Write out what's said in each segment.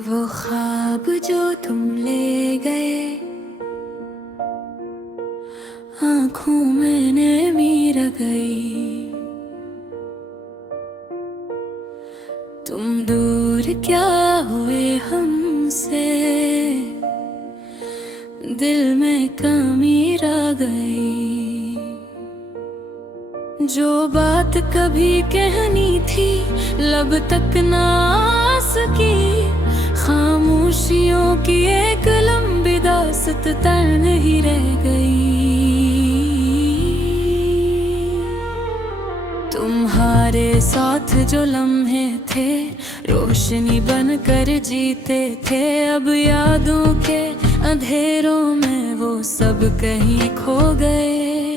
वो ख्वाब जो तुम ले गए, आंखों में नमी रह गई। तुम दूर क्या हुए हमसे, दिल में कमी रह गई। जो बात कभी कहनी थी लब तक ना आ सकी, खामोशियों की एक लंबी दास्त तन ही रह गई। तुम्हारे साथ जो लम्हे थे रोशनी बनकर जीते थे, अब यादों के अंधेरों में वो सब कहीं खो गए।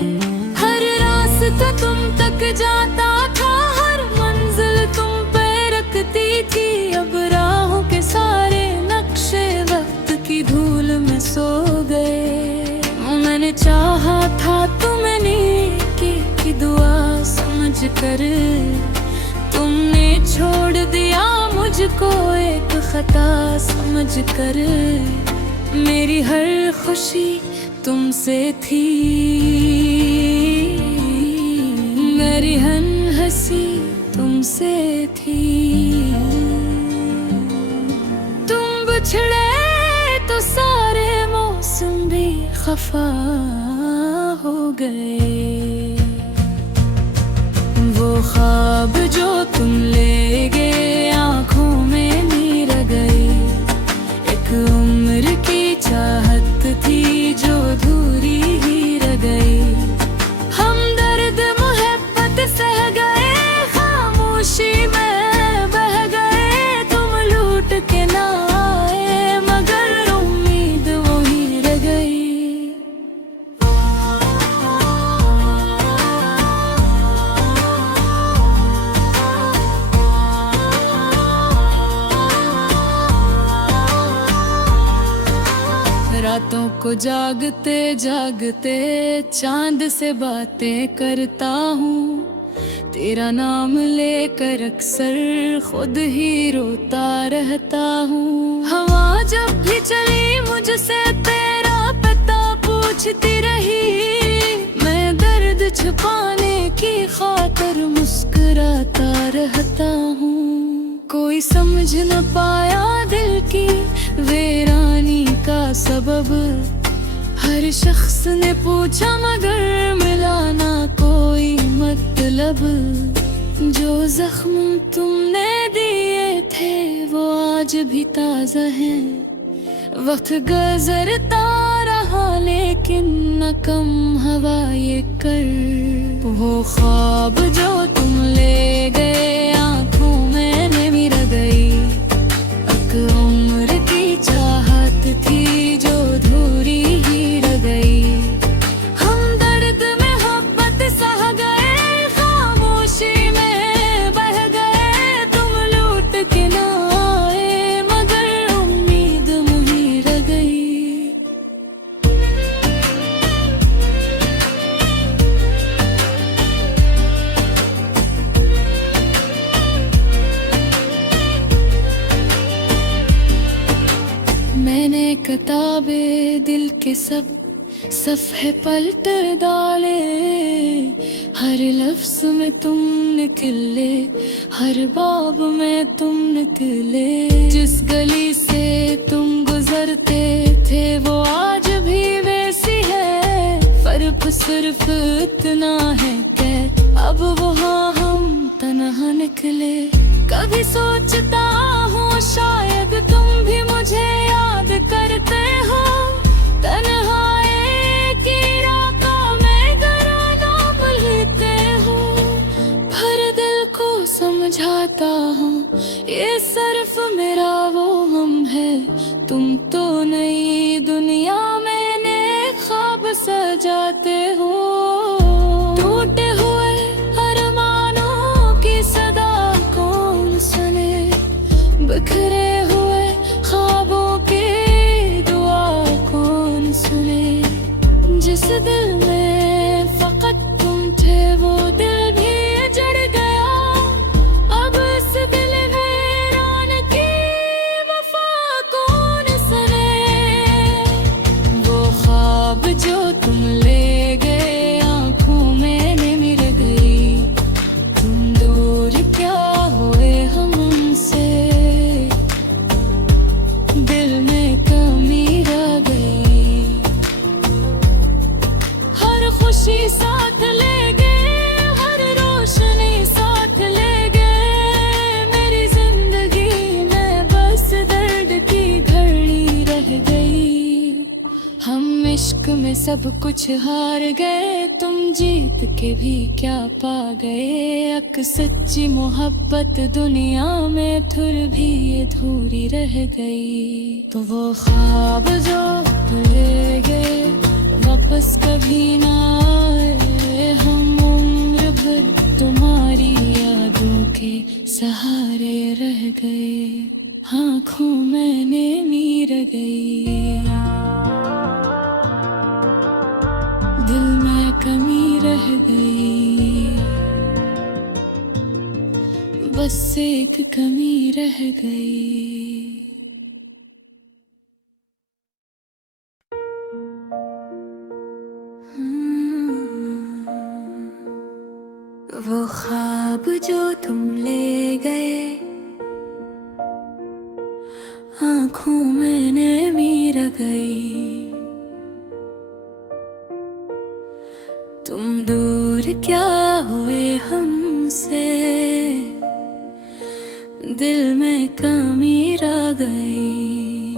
हर रास्ता तुम तक जाता था, हर मंजिल तुम पे रखती थी। अब राहों के सारे नक्शे वक्त की धूल में सो गए। मैंने चाहा था तुम्हें नेकी की दुआ समझ कर, तुमने छोड़ दिया मुझको एक खता समझ कर। मेरी हर खुशी तुमसे थी, मेरी हर हंसी तुमसे थी। तुम बिछड़े तो सारे मौसम भी खफा हो गए। वो ख्वाब जो तुम ले गए, आंखों में नीर गई। एक उम्र की चाहत थी जो अधूरी ही रह गई। हम दर्द मोहब्बत सह गए, खामोशी में बह गए। तुम लूट के ना आए मगर उम्मीद वही रह गई। रातों को जागते जागते चांद से बातें करता हूँ। तेरा नाम लेकर अक्सर खुद ही रोता रहता हूँ। हवा जब भी चली मुझसे तेरा पता पूछती रही। मैं दर्द छुपाने की खातिर मुस्कुराता रहता हूँ। कोई समझ न पाया दिल की वीरानी का सबब। हर शख्स ने पूछा मगर मिला ना कोई मतलब। जो जख्म तुमने दिए थे वो आज भी ताज़ा है। वक्त गुजरता रहा लेकिन न कम हवा ये कर। वो ख्वाब जो तुम ले गए, आंखों में नमी रह गई। एक उम्र की चाहत थी जो अधूरी ही रह गई। हम दर्द में मोहब्बत सह गए, खामोशी में बह गए। तुम लूट के ना आए मगर उम्मीद मुही रह गई। मैंने किताबे दिल के सब सफ़े पलट डाले। हर लफ्ज में तुम निकले, हर बाब में तुम निकले। जिस गली से तुम गुजरते थे वो आज भी वैसी है। फर्क सिर्फ इतना है कि अब वहाँ हम तन्हा निकले। कभी सोचता हूँ शायद तुम भी मुझे याद करते हो। तन्हाई की रातों में नाम लेते हो। हर दिल को समझाता हूँ ये सिर्फ मेरा वो हम है। तुम तो नई दुनिया में नए ख्वाब सजाते हो। टूटे हुए अरमानों की सदा कौन सुने, बिखरे हुए ख्वाबों की दुआ कौन सुने। जिस दिल में फकत तुम थे वो दिल भी जड़ गया। अब इस दिल वीरान सब कुछ हार गए तुम, जीत के भी क्या पा गए। अक सच्ची मोहब्बत दुनिया में फिर भी अधूरी रह गई। तो वो ख्वाब जो ले गए वापस कभी ना आए, हम उम्र भर तुम्हारी यादों के सहारे रह गए। आँखों मैंने नीर गई, दिल में कमी रह गई, बस एक कमी रह गई। वो ख्वाब जो तुम ले गए, आँखों मैंने मीर गई। तुम दूर क्या हुए हमसे, दिल में कमी रह गई।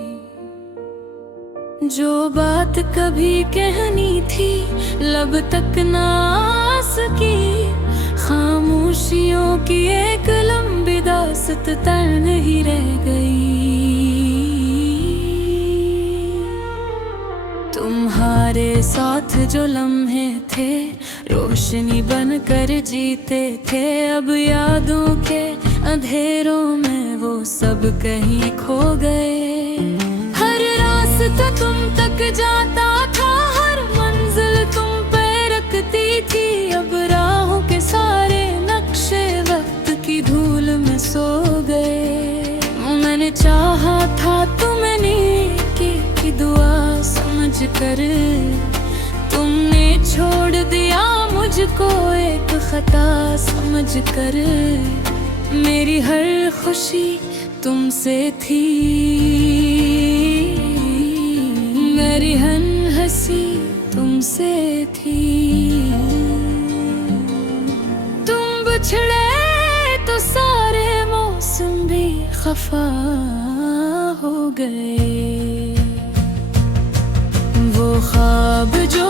जो बात कभी कहनी थी लब तक ना आ सकी, खामोशियों की एक लंबी दास्त तर नहीं रह गई। तुम्हारे साथ जो लम्हे थे रोशनी बनकर जीते थे, अब यादों के अंधेरों में वो सब कहीं खो गए। हर रास्ता तुम तक जाता था, हर मंजिल तुम पे रखती थी, अब राहों के सारे नक्शे वक्त की धूल में सो गए। मैंने चाहा था तुम्हें नेकी की दुआ समझ कर, तुमने छोड़ दिया मुझको एक खता समझ कर। मेरी हर खुशी तुमसे थी, मेरी हर हंसी तुमसे थी। तुम बिछड़े तो सारे मौसम भी खफा हो गए। वो ख्वाब जो